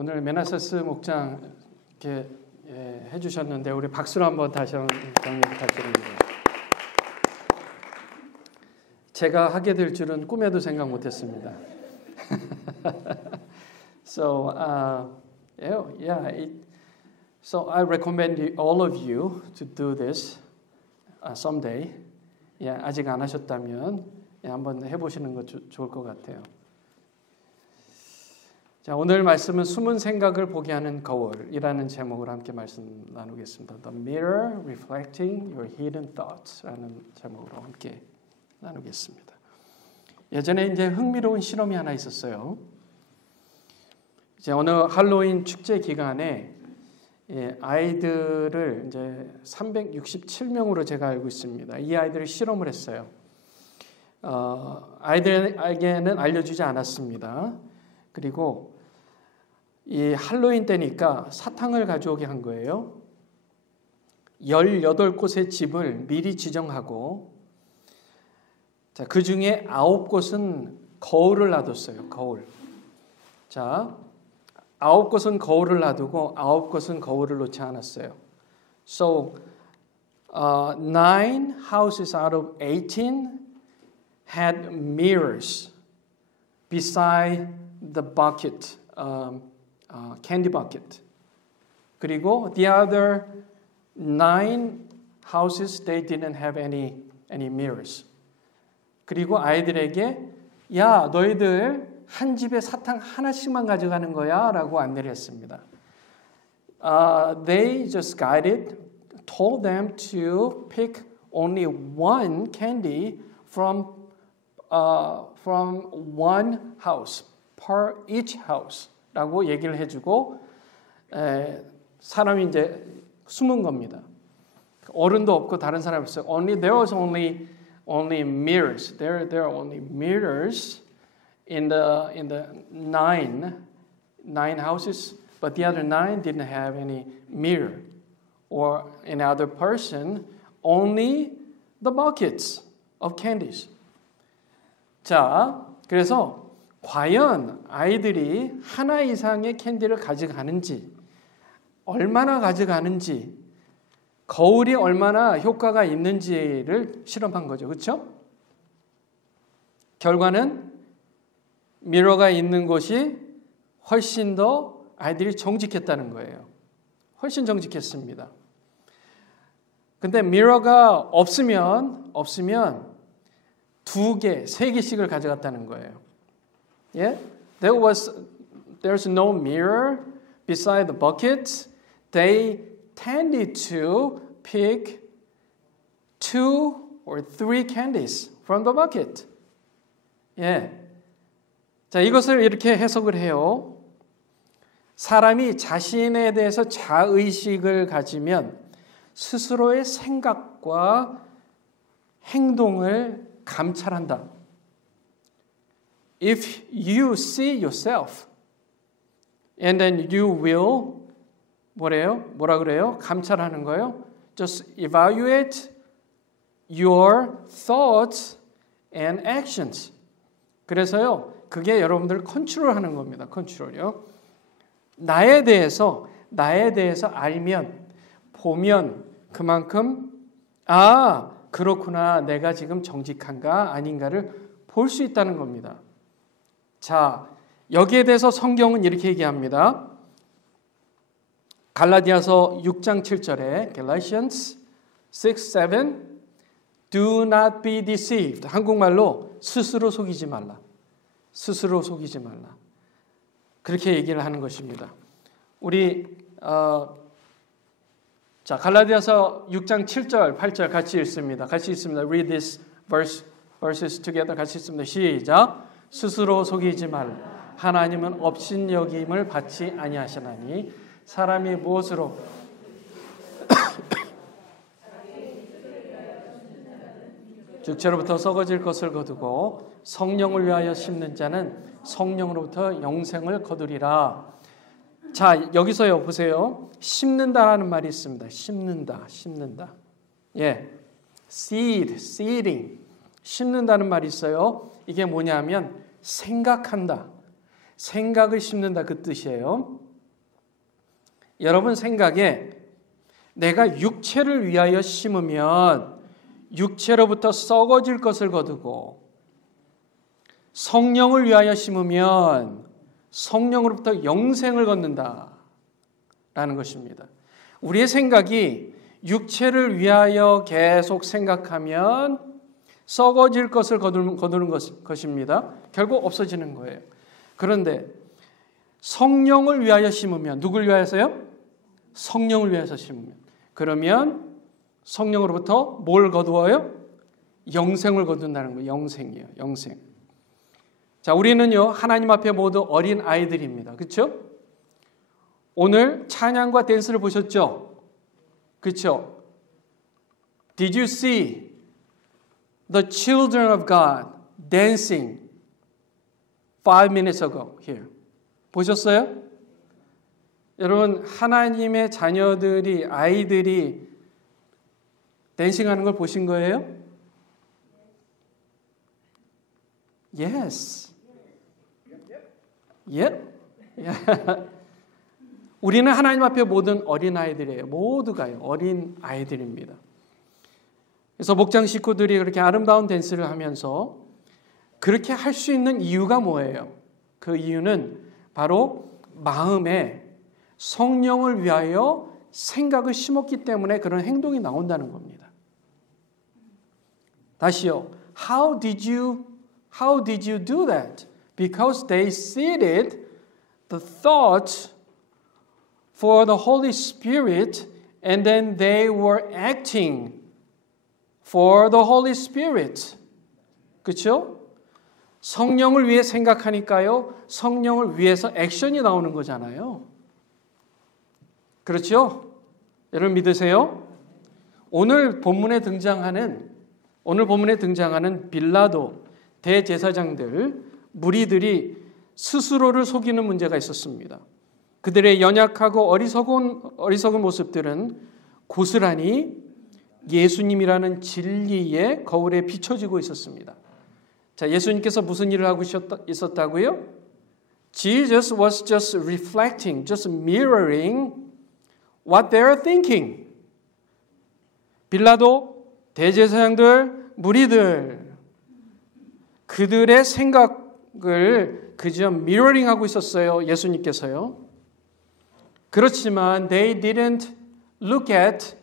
오늘 메나세스 목장 이렇게 해주셨는데 우리 박수로 한번 다시 한번 부탁드립니다. 제가 하게 될 줄은 꿈에도 생각 못했습니다. So so I recommend all of you to do this someday. 아직 안 하셨다면 한번 해보시는 거 좋을 것 같아요. 자, 오늘 말씀은 숨은 생각을 보게 하는 거울이라는 제목으로 함께 말씀 나누겠습니다. The Mirror Reflecting Your Hidden Thoughts라는 제목으로 함께 나누겠습니다. 예전에 이제 흥미로운 실험이 하나 있었어요. 이제 어느 할로윈 축제 기간에 아이들을 이제 367명으로 제가 알고 있습니다. 이 아이들을 실험을 했어요. 아이들에게는 알려주지 않았습니다. 그리고 이 할로윈 때니까 사탕을 가져오게 한 거예요. 18곳의 집을 미리 지정하고 자, 그 중에 9곳은 거울을 놔뒀어요. 거울. 자, 9곳은 거울을 놔두고 9곳은 거울을 놓지 않았어요. So, 9 houses out of 18 had mirrors beside the bucket, candy bucket. 그리고 the other 9 houses, they didn't have any mirrors. 그리고 아이들에게 야, 너희들 한 집에 사탕 하나씩만 가져가는 거야 라고 안내를 했습니다. They just told them to pick only one candy from one house, per each house 라고 얘기를 해주고 사람이 이제 숨은 겁니다. 어른도 없고 다른 사람이 없어요. There was only mirrors. There are only mirrors in the nine houses, but the other 9 didn't have any mirror. Or another person, only the buckets of candies. 자, 그래서 과연 아이들이 하나 이상의 캔디를 가져가는지, 얼마나 가져가는지, 거울이 얼마나 효과가 있는지를 실험한 거죠. 그렇죠? 결과는 미러가 있는 곳이 훨씬 더 아이들이 정직했다는 거예요. 훨씬 정직했습니다. 근데 미러가 없으면 2개, 3개씩을 가져갔다는 거예요. There's no mirror beside the buckets. They tended to pick 2 or 3 candies from the bucket. 자, 이것을 이렇게 해석을 해요. 사람이 자신에 대해서 자의식을 가지면 스스로의 생각과 행동을 감찰한다. If you see yourself, and then you will 뭐라 그래요? 감찰하는 거예요. Just evaluate your thoughts and actions. 그래서요, 그게 여러분들 컨트롤하는 겁니다. 컨트롤이요. 나에 대해서 알면, 보면 그만큼 그렇구나, 내가 지금 정직한가 아닌가를 볼 수 있다는 겁니다. 자, 여기에 대해서 성경은 이렇게 얘기합니다. 갈라디아서 6장 7절에 Galatians 6:7 Do not be deceived. 한국말로 스스로 속이지 말라. 스스로 속이지 말라. 그렇게 얘기를 하는 것입니다. 우리 자, 갈라디아서 6장 7절, 8절 같이 읽습니다. 같이 읽습니다. Read this verses together. 같이 읽습니다. 시작. 스스로 속이지 말라. 하나님은 업신여김을 받지 아니하시나니 사람이 무엇으로 죽체로부터 썩어질 것을 거두고 성령을 위하여 심는 자는 성령으로부터 영생을 거두리라. 자, 여기서요 보세요. 심는다라는 말이 있습니다. 심는다. seeding. 심는다는 말이 있어요. 이게 뭐냐면 생각한다. 생각을 심는다 그 뜻이에요. 여러분 생각에 내가 육체를 위하여 심으면 육체로부터 썩어질 것을 거두고 성령을 위하여 심으면 성령으로부터 영생을 거둔다라는 것입니다. 우리의 생각이 육체를 위하여 계속 생각하면 썩어질 것을 거두는 것입니다. 결국 없어지는 거예요. 그런데 성령을 위하여 심으면 누굴 위하여서요? 성령을 위해서 심으면 그러면 성령으로부터 뭘 거두어요? 영생을 거둔다는 거예요. 영생이에요. 영생. 자, 우리는요 하나님 앞에 모두 어린 아이들입니다. 그렇죠? 오늘 찬양과 댄스를 보셨죠? 그렇죠? Did you see the children of God dancing 5 minutes ago here? 보셨어요? 여러분 하나님의 자녀들이 아이들이 댄싱하는 걸 보신 거예요? Yes. Yep. 우리는 하나님 앞에 모든 어린아이들이에요. 모두가요. 어린아이들입니다. 그래서 목장 식구들이 그렇게 아름다운 댄스를 하면서 그렇게 할 수 있는 이유가 뭐예요? 그 이유는 바로 마음에 성령을 위하여 생각을 심었기 때문에 그런 행동이 나온다는 겁니다. 다시요. How did you do that? Because they seeded the thought for the Holy Spirit and then they were acting for the Holy Spirit. 그렇죠? 성령을 위해 생각하니까요. 성령을 위해서 액션이 나오는 거잖아요. 그렇죠? 여러분 믿으세요? 오늘 본문에 등장하는 빌라도 대제사장들 무리들이 스스로를 속이는 문제가 있었습니다. 그들의 연약하고 어리석은 모습들은 고스란히 예수님이라는 진리의 거울에 비춰지고 있었습니다. 자, 예수님께서 무슨 일을 하고 있었다고요? Jesus was just reflecting, just mirroring what they are thinking. 빌라도, 대제사장들, 무리들, 그들의 생각을 그저 mirroring하고 있었어요. 예수님께서요. 그렇지만 they didn't look at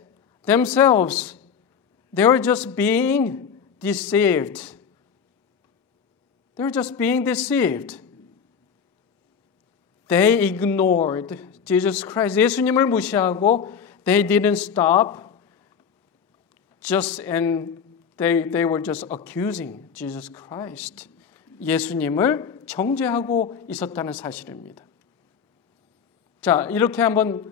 themselves. They were just being deceived. They were just being deceived. They ignored Jesus Christ. 예수님을 무시하고 they didn't stop. And they were just accusing Jesus Christ. 예수님을 정죄하고 있었다는 사실입니다. 자, 이렇게 한번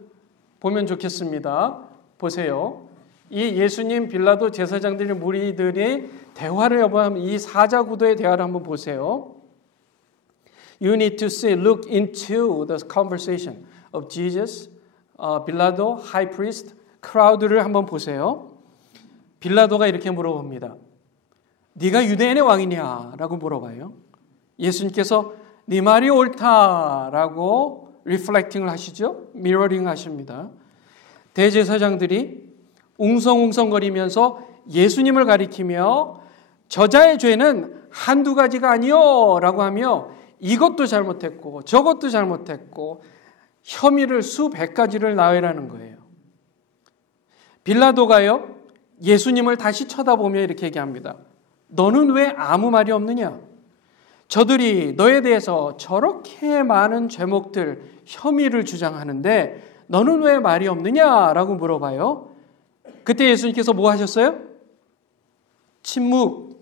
보면 좋겠습니다. 보세요. 이 예수님, 빌라도, 제사장들의 무리들의 대화를 여보면 이 사자구도의 대화를 한번 보세요. You need to look into the conversation of Jesus, 빌라도, high priest, crowd를 한번 보세요. 빌라도가 이렇게 물어봅니다. 네가 유대인의 왕이냐? 라고 물어봐요. 예수님께서 네 말이 옳다라고 리플렉팅을 하시죠. 미러링 하십니다. 대제사장들이 웅성웅성거리면서 예수님을 가리키며 저자의 죄는 한두 가지가 아니요 라고 하며 이것도 잘못했고 저것도 잘못했고 혐의를 수백 가지를 나열하는 거예요. 빌라도가요 예수님을 다시 쳐다보며 이렇게 얘기합니다. 너는 왜 아무 말이 없느냐? 저들이 너에 대해서 저렇게 많은 죄목들, 혐의를 주장하는데 너는 왜 말이 없느냐라고 물어봐요. 그때 예수님께서 뭐 하셨어요? 침묵.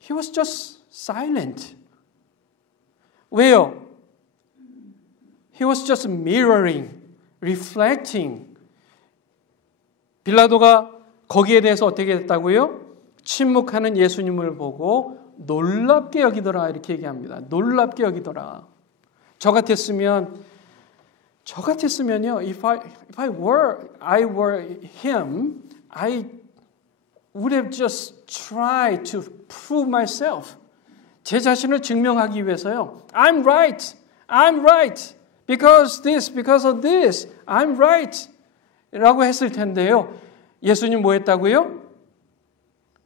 He was just silent. 왜요? He was just mirroring, reflecting. 빌라도가 거기에 대해서 어떻게 됐다고요? 침묵하는 예수님을 보고 놀랍게 여기더라 이렇게 얘기합니다. 놀랍게 여기더라. 저 같았으면요. If I were him, I would have just tried to prove myself. 제 자신을 증명하기 위해서요. I'm right. Because of this, I'm right. 라고 했을 텐데요. 예수님 뭐 했다고요?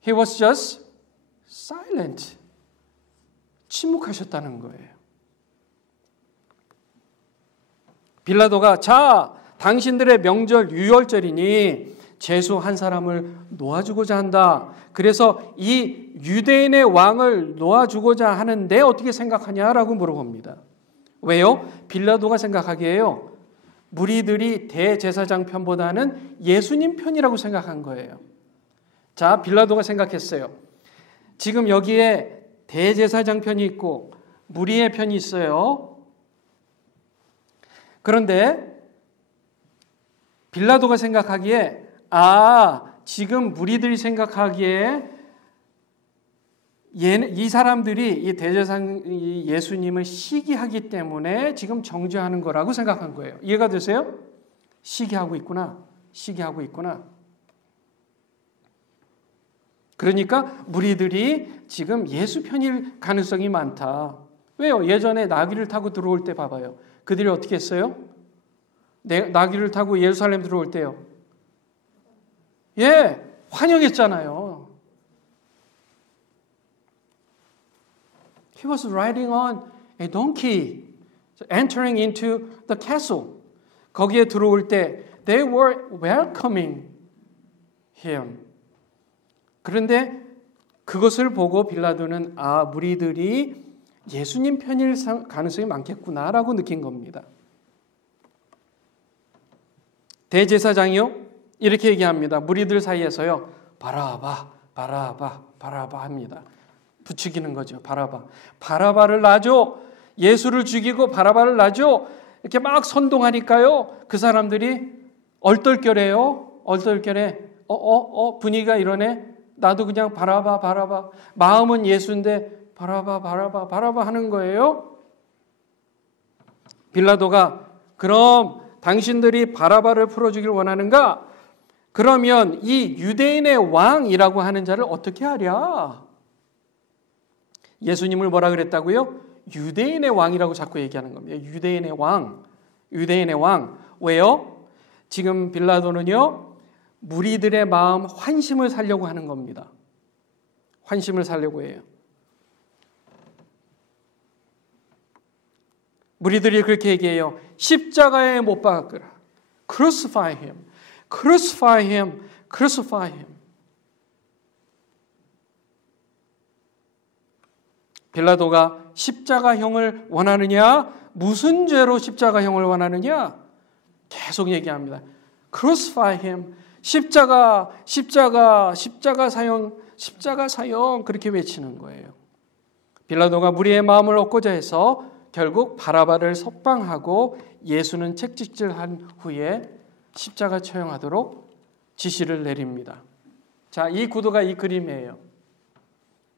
He was just silent. 침묵하셨다는 거예요. 빌라도가 자, 당신들의 명절 유월절이니 죄수 한 사람을 놓아주고자 한다. 그래서 이 유대인의 왕을 놓아주고자 하는데 어떻게 생각하냐라고 물어봅니다. 왜요? 빌라도가 생각하기에요. 무리들이 대제사장 편보다는 예수님 편이라고 생각한 거예요. 자, 빌라도가 생각했어요. 지금 여기에 대제사장 편이 있고 무리의 편이 있어요. 그런데 빌라도가 생각하기에 지금 무리들이 생각하기에 이 사람들이 이 대제사장 예수님을 시기하기 때문에 지금 정죄하는 거라고 생각한 거예요. 이해가 되세요? 시기하고 있구나. 시기하고 있구나. 그러니까 무리들이 지금 예수 편일 가능성이 많다. 왜요? 예전에 나귀를 타고 들어올 때 봐봐요. 그들이 어떻게 했어요? 나귀를 타고 예루살렘 들어올 때요. 환영했잖아요. He was riding on a donkey, entering into the castle. 거기에 들어올 때 they were welcoming him. 그런데 그것을 보고 빌라도는 무리들이 예수님 편일 가능성이 많겠구나라고 느낀 겁니다. 대제사장이요? 이렇게 얘기합니다. 무리들 사이에서요. 바라바 합니다. 부추기는 거죠. 바라바를 놔줘. 예수를 죽이고 바라바를 놔줘. 이렇게 막 선동하니까요. 그 사람들이 얼떨결에요. 분위기가 이러네. 나도 그냥 바라바. 마음은 예수인데 바라바 하는 거예요. 빌라도가 그럼 당신들이 바라바를 풀어주길 원하는가? 그러면 이 유대인의 왕이라고 하는 자를 어떻게 하랴? 예수님을 뭐라 그랬다고요? 유대인의 왕이라고 자꾸 얘기하는 겁니다. 유대인의 왕. 왜요? 지금 빌라도는요, 무리들의 마음 환심을 살려고 하는 겁니다. 환심을 살려고 해요. 무리들이 그렇게 얘기해요. 십자가에 못 박으라. Crucify him. 빌라도가 십자가형을 원하느냐? 무슨 죄로 십자가형을 원하느냐? 계속 얘기합니다. Crucify him. 십자가 사형 그렇게 외치는 거예요. 빌라도가 무리의 마음을 얻고자 해서 결국 바라바를 석방하고 예수는 채찍질한 후에 십자가 처형하도록 지시를 내립니다. 자, 이 구도가 이 그림이에요.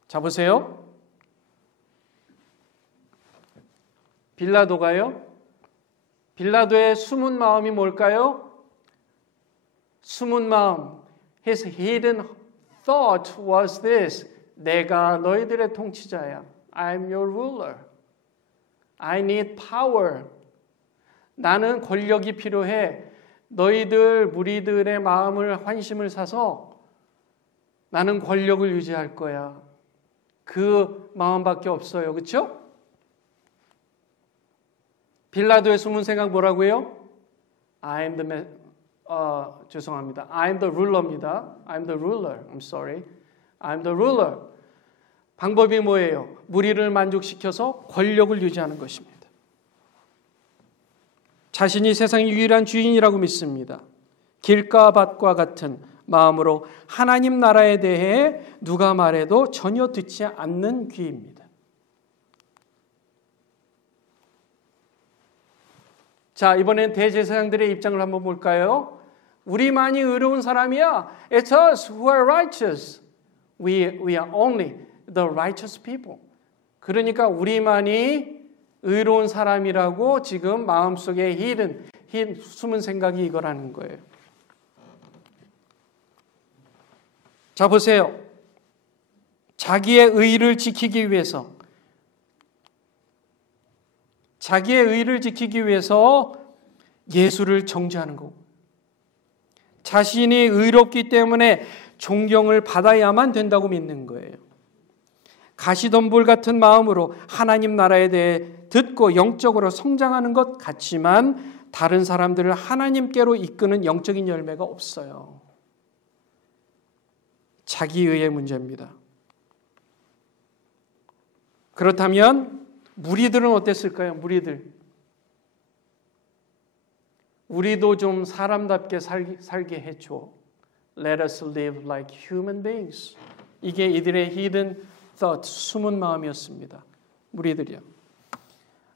자, 보세요. 빌라도의 숨은 마음이 뭘까요? 숨은 마음. His hidden thought was this. 내가 너희들의 통치자야. I'm your ruler. I need power. 나는 권력이 필요해. 너희들 무리들의 마음을 환심을 사서 나는 권력을 유지할 거야. 그 마음밖에 없어요. 그렇죠? 빌라도의 숨은 생각 뭐라고요? I'm the ruler입니다. I'm the ruler. I'm sorry. I'm the ruler. 방법이 뭐예요? 무리를 만족시켜서 권력을 유지하는 것입니다. 자신이 세상의 유일한 주인이라고 믿습니다. 길과 밭과 같은 마음으로 하나님 나라에 대해 누가 말해도 전혀 듣지 않는 귀입니다. 자, 이번엔 대제사장들의 입장을 한번 볼까요? 우리만이 의로운 사람이야. It's us who are righteous. We are only the righteous people. 그러니까 우리만이 의로운 사람이라고 지금 마음속에 숨은 생각이 이거라는 거예요. 자, 보세요. 자기의 의를 지키기 위해서 자기의 의를 지키기 위해서 예수를 정죄하는 거고, 자신이 의롭기 때문에 존경을 받아야만 된다고 믿는 거예요. 가시덤불 같은 마음으로 하나님 나라에 대해 듣고 영적으로 성장하는 것 같지만 다른 사람들을 하나님께로 이끄는 영적인 열매가 없어요. 자기의의 문제입니다. 그렇다면 무리들은 어땠을까요? 우리도 좀 사람답게 살게 해줘. Let us live like human beings. 이게 이들의 hidden thought, 숨은 마음이었습니다. 무리들이요.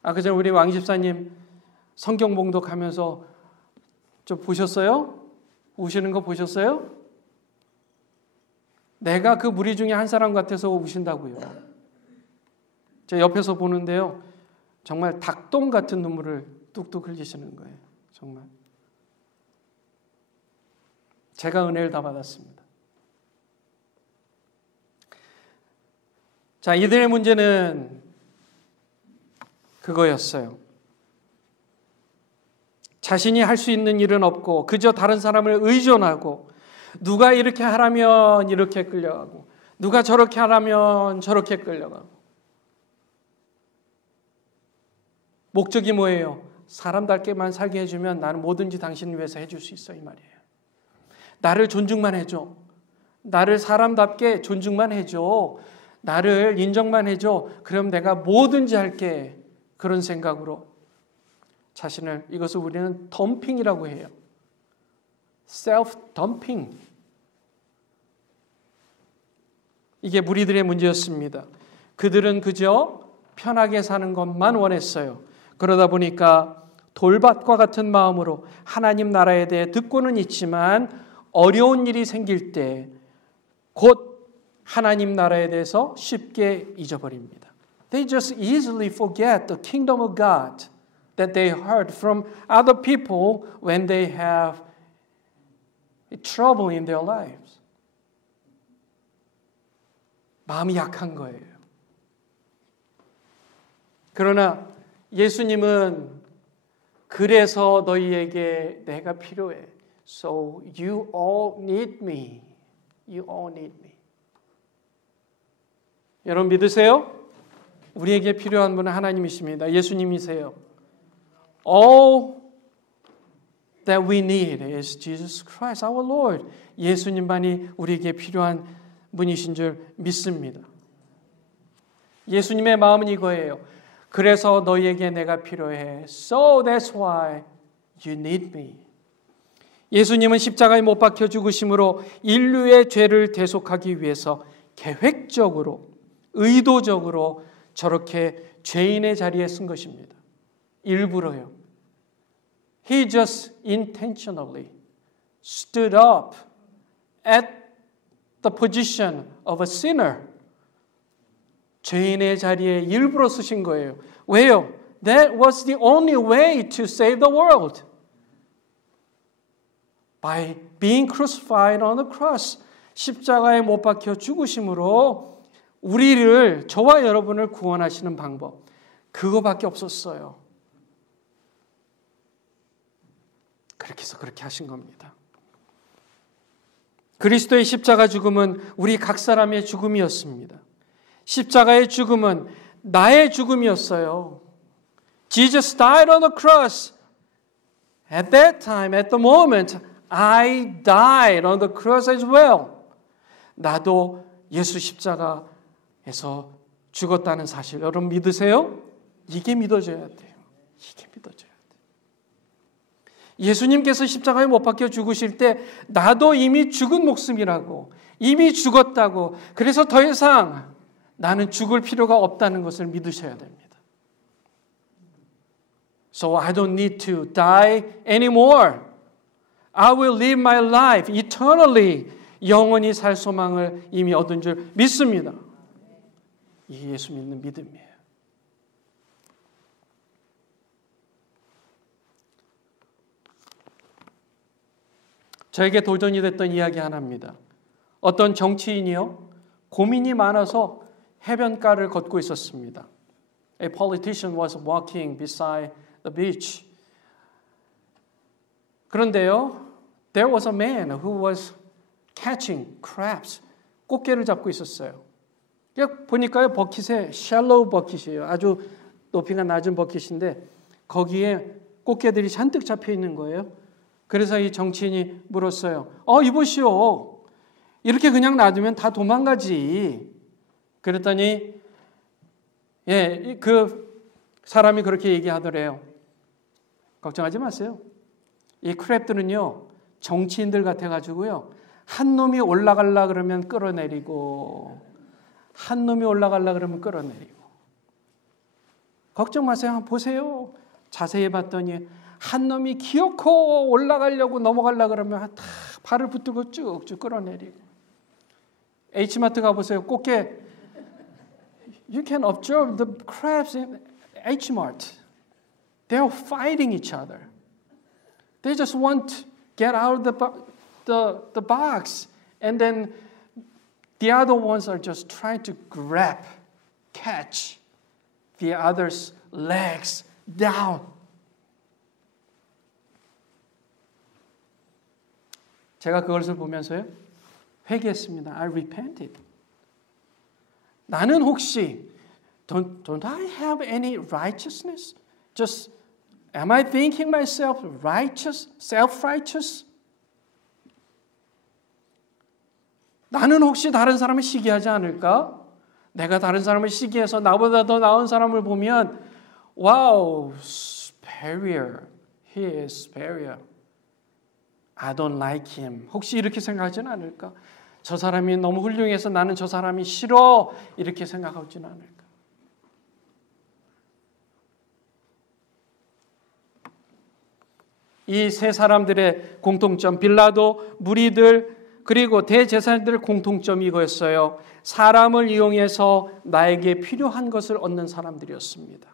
그전에 우리 왕 집사님 성경 봉독하면서 좀 보셨어요? 우시는 거 보셨어요? 내가 그 무리 중에 한 사람 같아서 우신다고요. 제가 옆에서 보는데요. 정말 닭똥 같은 눈물을 뚝뚝 흘리시는 거예요. 정말. 제가 은혜를 다 받았습니다. 자, 이들의 문제는 그거였어요. 자신이 할 수 있는 일은 없고 그저 다른 사람을 의존하고 누가 이렇게 하라면 이렇게 끌려가고 누가 저렇게 하라면 저렇게 끌려가고 목적이 뭐예요? 사람답게만 살게 해주면 나는 뭐든지 당신을 위해서 해줄 수 있어 이 말이에요. 나를 존중만 해줘. 나를 사람답게 존중만 해줘. 나를 인정만 해줘. 그럼 내가 뭐든지 할게. 그런 생각으로 자신을, 이것을 우리는 덤핑이라고 해요. self dumping. 이게 무리들의 문제였습니다. 그들은 그저 편하게 사는 것만 원했어요. 그러다 보니까 돌밭과 같은 마음으로 하나님 나라에 대해 듣고는 있지만 어려운 일이 생길 때 곧 하나님 나라에 대해서 쉽게 잊어버립니다. They just easily forget the kingdom of God that they heard from other people when they have trouble in their lives. 마음이 약한 거예요. 그러나 예수님은 그래서 너희에게 내가 필요해. So you all need me. You all need me. 여러분 믿으세요? 우리에게 필요한 분은 하나님이십니다. 예수님이세요. All that we need is Jesus Christ, our Lord. 예수님만이 우리에게 필요한 분이신 줄 믿습니다. 예수님의 마음은 이거예요. 그래서 너희에게 내가 필요해. So that's why you need me. 예수님은 십자가에 못 박혀 죽으심으로 인류의 죄를 대속하기 위해서 계획적으로, 의도적으로 저렇게 죄인의 자리에 쓴 것입니다. 일부러요. He just intentionally stood up at the position of a sinner. 죄인의 자리에 일부러 쓰신 거예요. 왜요? That was the only way to save the world. By being crucified on the cross. 십자가에 못 박혀 죽으심으로 우리를, 저와 여러분을 구원하시는 방법. 그거밖에 없었어요. 그렇게 해서 그렇게 하신 겁니다. 그리스도의 십자가 죽음은 우리 각 사람의 죽음이었습니다. 십자가의 죽음은 나의 죽음이었어요. Jesus died on the cross. At that time, at the moment, I died on the cross as well. 나도 예수 십자가에서 죽었다는 사실 여러분 믿으세요? 이게 믿어져야 돼요. 이게 믿어져야 돼요. 예수님께서 십자가에 못 박혀 죽으실 때 나도 이미 죽은 목숨이라고, 이미 죽었다고, 그래서 더 이상 나는 죽을 필요가 없다는 것을 믿으셔야 됩니다. So I don't need to die anymore. I will live my life eternally. 영원히 살 소망을 이미 얻은 줄 믿습니다. 이게 예수 믿는 믿음이에요. 저에게 도전이 됐던 이야기 하나입니다. 어떤 정치인이요, 고민이 많아서 해변가를 걷고 있었습니다. A politician was walking beside the beach. 그런데요, there was a man who was catching crabs. 꽃게를 잡고 있었어요. 보니까요, 버킷에 shallow 버킷이에요. 아주 높이가 낮은 버킷인데 거기에 꽃게들이 잔뜩 잡혀 있는 거예요. 그래서 이 정치인이 물었어요. 이보시오. 이렇게 그냥 놔두면 다 도망가지. 그랬더니 그 사람이 그렇게 얘기하더래요. 걱정하지 마세요. 이 크랩들은요, 정치인들 같아가지고요, 한 놈이 올라가려 그러면 끌어내리고, 한 놈이 올라가려 그러면 끌어내리고. 걱정 마세요. 한번 보세요. 자세히 봤더니 한 놈이 기어코 올라가려고 넘어가려 그러면 다 발을 붙들고 쭉쭉 끌어내리고. H마트 가보세요. 꽃게. You can observe the crabs in Hmart. They are fighting each other. They just want to get out of the box. And then the other ones are just trying to grab, catch the other's legs down. 제가 그것을 보면서요, 회개했습니다. I repented. 나는 혹시 don't I have any righteousness? Just am I thinking myself righteous, self-righteous? 나는 혹시 다른 사람을 시기하지 않을까? 내가 다른 사람을 시기해서 나보다 더 나은 사람을 보면 wow, superior. He is superior. I don't like him. 혹시 이렇게 생각하지는 않을까? 저 사람이 너무 훌륭해서 나는 저 사람이 싫어. 이렇게 생각하지는 않을까? 이 세 사람들의 공통점, 빌라도, 무리들, 그리고 대제사장들의 공통점이 이거였어요. 사람을 이용해서 나에게 필요한 것을 얻는 사람들이었습니다.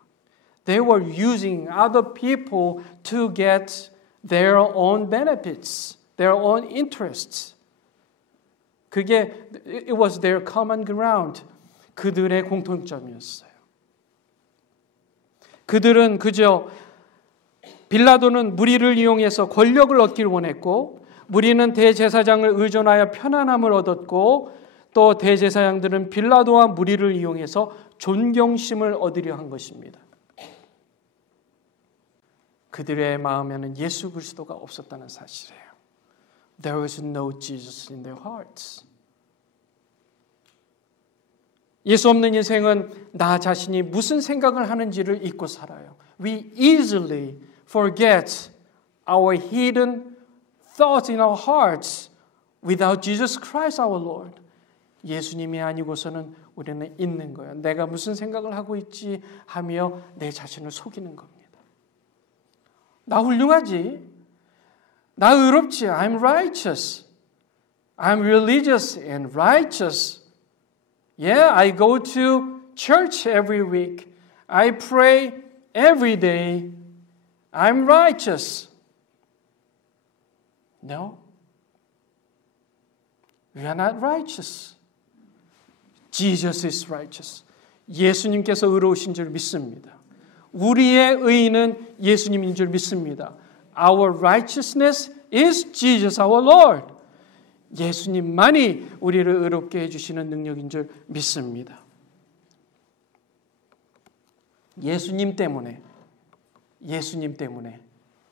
They were using other people to get their own benefits, their own interests. 그게 it was their common ground. 그들의 공통점이었어요. 그들은 그저 빌라도는 무리를 이용해서 권력을 얻기를 원했고, 무리는 대제사장을 의존하여 편안함을 얻었고, 또 대제사장들은 빌라도와 무리를 이용해서 존경심을 얻으려 한 것입니다. 그들의 마음에는 예수 그리스도가 없었다는 사실이에요. There was no Jesus in their hearts. 예수 없는 인생은 나 자신이 무슨 생각을 하는지를 잊고 살아요. We easily forget our hidden thoughts in our hearts without Jesus Christ our Lord. 예수님이 아니고서는 우리는 잊는 거예요. 내가 무슨 생각을 하고 있지 하며 내 자신을 속이는 겁니다. 나 훌륭하지? 나 의롭지? I'm righteous. I'm religious and righteous. Yeah, I go to church every week. I pray every day. I'm righteous. No. We are not righteous. Jesus is righteous. 예수님께서 의로우신 줄 믿습니다. 우리의 의는 예수님인 줄 믿습니다. Our righteousness is Jesus our Lord. 예수님만이 우리를 의롭게 해주시는 능력인 줄 믿습니다. 예수님 때문에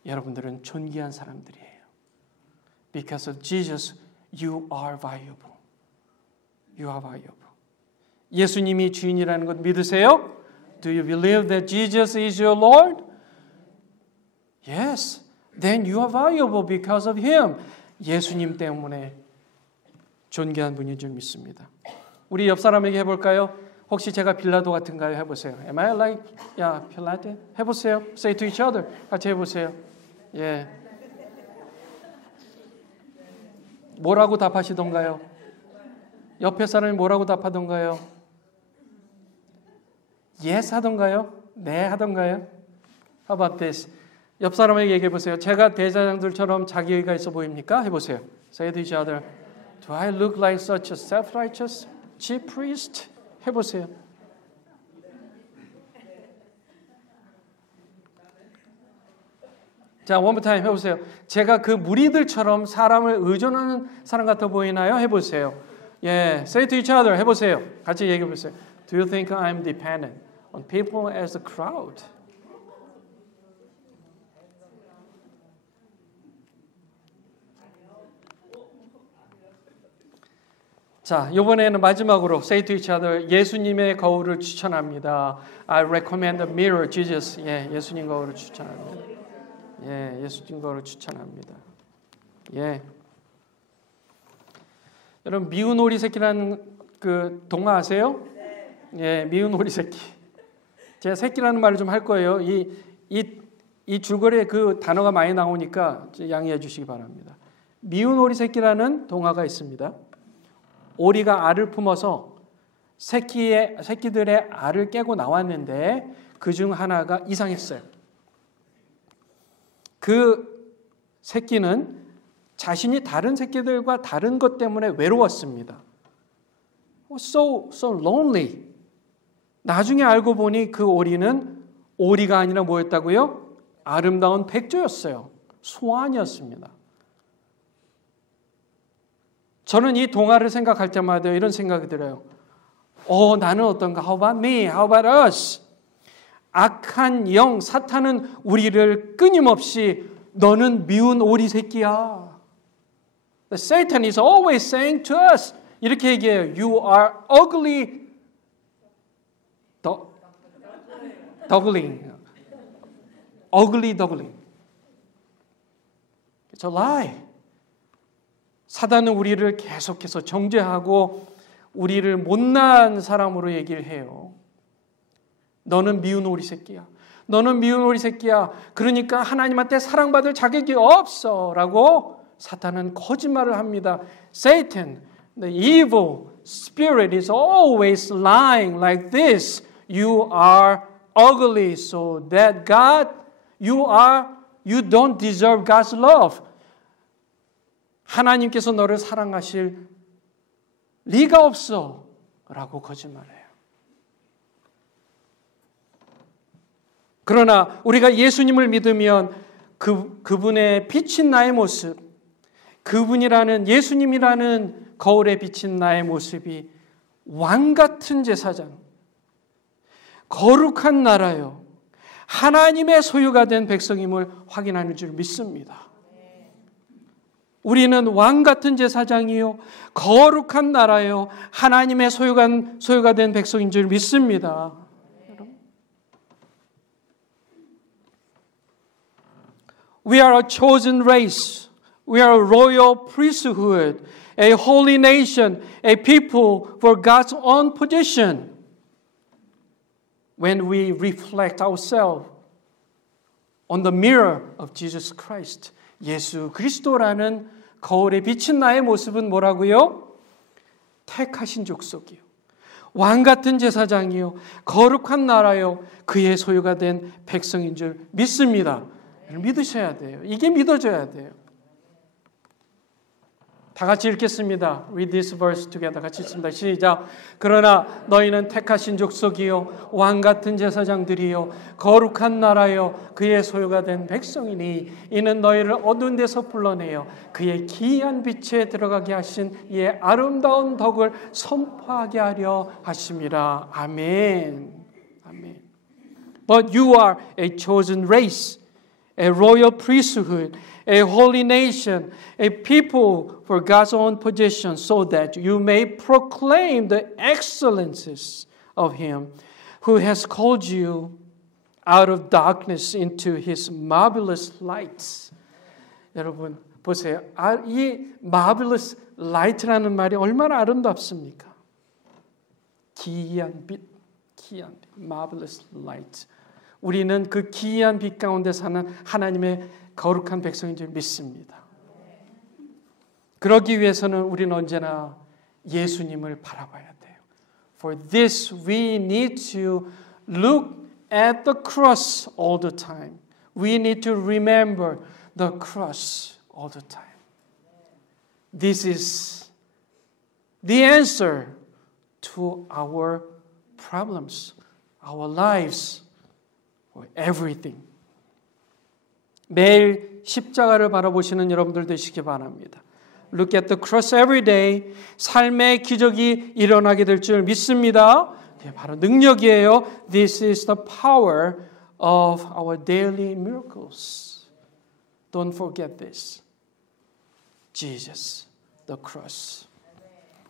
여러분들은 존귀한 사람들이에요. Because of Jesus, you are valuable. You are valuable. 예수님이 주인이라는 것 믿으세요? Do you believe that Jesus is your Lord? Yes. Then you are valuable because of Him. 예수님 때문에 존귀한 분인 줄 믿습니다. 우리 옆 사람에게 해볼까요? 혹시 제가 빌라도 같은가요? 해보세요. Am I like, Pilate? 해보세요. Say to each other. 같이 해보세요. 예. 뭐라고 답하시던가요? 옆에 사람이 뭐라고 답하던가요? Yes 하던가요? 네 하던가요? How about this? 옆 사람에게 얘기해 보세요. 제가 대제사장들처럼 자기의가 있어 보입니까? 해보세요. Say to each other. Do I look like such a self-righteous chief priest? 해보세요. 자, one more time 해보세요. 제가 그 무리들처럼 사람을 의존하는 사람 같아 보이나요? 해보세요. 예, say to each other 해보세요. 같이 얘기해보세요. Do you think I'm dependent on people as a crowd? 자, 이번에는 마지막으로 say to each other 예수님의 거울을 추천합니다. I recommend the mirror, Jesus. 예, 예수님 거울을 추천합니다. 예, 예수님 거울을 추천합니다. 예. 여러분 미운 오리 새끼라는 그 동화 아세요? 예, 미운 오리 새끼. 제가 새끼라는 말을 좀 할 거예요. 이 줄거리에 그 단어가 많이 나오니까 양해해 주시기 바랍니다. 미운 오리 새끼라는 동화가 있습니다. 오리가 알을 품어서 새끼들의 알을 깨고 나왔는데 그중 하나가 이상했어요. 그 새끼는 자신이 다른 새끼들과 다른 것 때문에 외로웠습니다. So lonely. 나중에 알고 보니 그 오리는 오리가 아니라 뭐였다고요? 아름다운 백조였어요. 소환이었습니다. 저는 이 동화를 생각할 때마다 이런 생각이 들어요. 나는 어떤가? How about me? How about us? 악한 영, 사탄은 우리를 끊임없이 너는 미운 오리 새끼야. Satan is always saying to us 이렇게 얘기해요. You are ugly duckling. Ugly duckling. It's a lie. 사단은 우리를 계속해서 정죄하고 우리를 못난 사람으로 얘기를 해요. 너는 미운 오리 새끼야. 너는 미운 오리 새끼야. 그러니까 하나님한테 사랑받을 자격이 없어. 라고 사탄은 거짓말을 합니다. Satan, the evil spirit is always lying like this. You are ugly so that God, you don't deserve God's love. 하나님께서 너를 사랑하실 리가 없어. 라고 거짓말해요. 그러나 우리가 예수님을 믿으면 그분의 비친 나의 모습, 그분이라는 예수님이라는 거울에 비친 나의 모습이 왕 같은 제사장, 거룩한 나라요, 하나님의 소유가 된 백성임을 확인하는 줄 믿습니다. 우리는 왕 같은 제사장이요, 거룩한 나라요, 하나님의 소유가 된 백성인 줄 믿습니다. We are a chosen race. We are a royal priesthood, a holy nation, a people for God's own possession. When we reflect ourselves on the mirror of Jesus Christ, 예수 그리스도라는 거울에 비친 나의 모습은 뭐라고요? 택하신 족속이요, 왕 같은 제사장이요, 거룩한 나라요, 그의 소유가 된 백성인 줄 믿습니다. 믿으셔야 돼요. 이게 믿어져야 돼요. 다 같이 읽겠습니다. Read this verse together. 같이 읽습니다. 시작. 그러나 너희는 택하신 족속이요, 왕 같은 제사장들이요, 거룩한 나라요, 그의 소유가 된 백성이니 이는 너희를 어두운 데서 불러내어 그의 기이한 빛에 들어가게 하신 이의 아름다운 덕을 선포하게 하려 하심이라. 아멘. 아멘. But you are a chosen race, a royal priesthood, a holy nation, a people for God's own possession, so that you may proclaim the excellences of Him who has called you out of darkness into His marvelous lights. 여러분 보세요. 이 marvelous light라는 말이 얼마나 아름답습니까? 기이한 빛, marvelous light. 우리는 그 기이한 빛 가운데 사는 하나님의 거룩한 백성인 줄 믿습니다. 그러기 위해서는 우리는 언제나 예수님을 바라봐야 돼요. For this we need to look at the cross all the time. We need to remember the cross all the time. This is the answer to our problems, our lives, for everything. 매일 십자가를 바라보시는 여러분들 되시기 바랍니다. Look at the cross every day. 삶의 기적이 일어나게 될 줄 믿습니다. 바로 능력이에요. This is the power of our daily miracles. Don't forget this. Jesus, the cross.